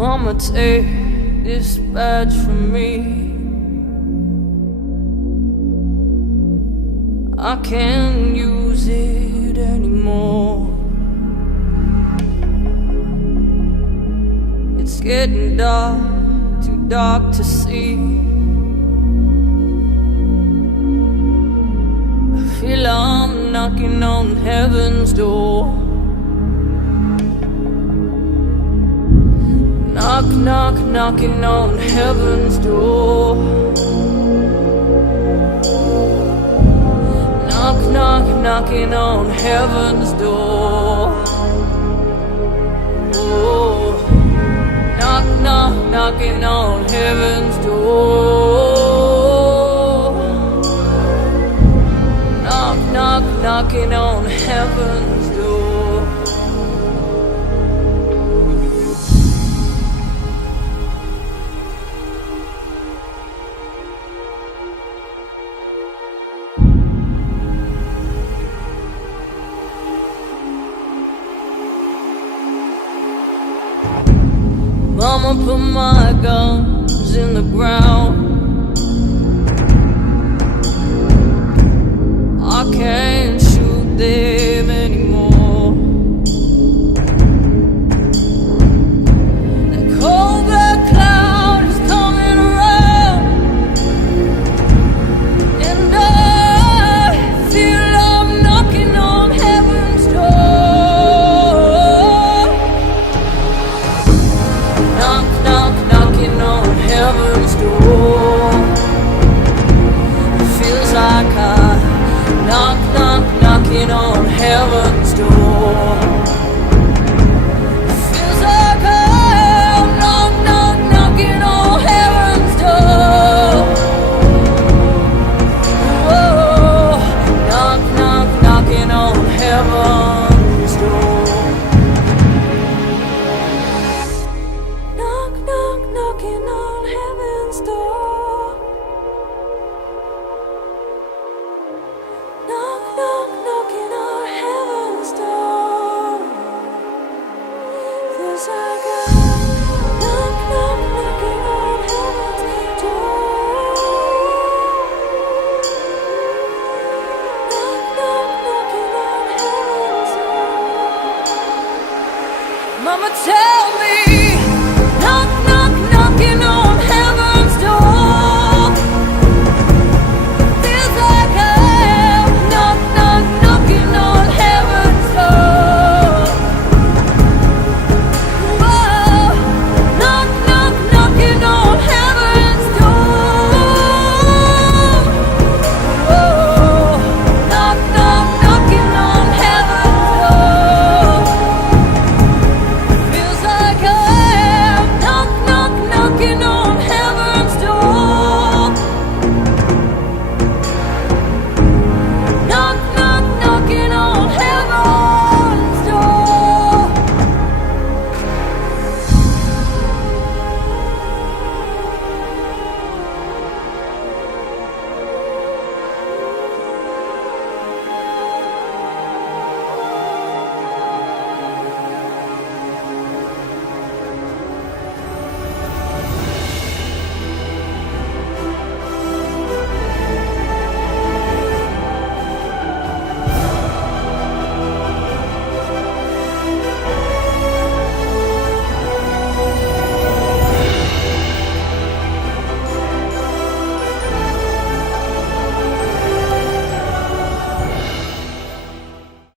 Mama, take this badge from me. I can't use it anymore. It's getting dark, too dark to see. I feel I'm knocking on heaven's door. Knock, knock, knocking on heaven's door. Knock, knock, knocking on heaven's door. Oh, knock, knock, knocking on heaven's door. Knock, knock, knocking on heaven's door. Mama, put my guns in the ground. I can't shoot them anymore. The cold black cloud is coming around, and I feel I'm knocking on heaven's door. Knock, knock, knocking on heaven's door. It feels like I knock, knock, knocking on heaven's door. It feels like I'm knock, knock, knocking on heaven's door. Oh, knock, knock, knocking on heaven's door. Knock, knock, knocking on heaven's door. Knock, knock, knocking on heaven's door. Feels like a knock, knock, knocking on heaven's door. Knock, knock, knocking on heaven's door. Mama, tell me, knock, knock, knocking on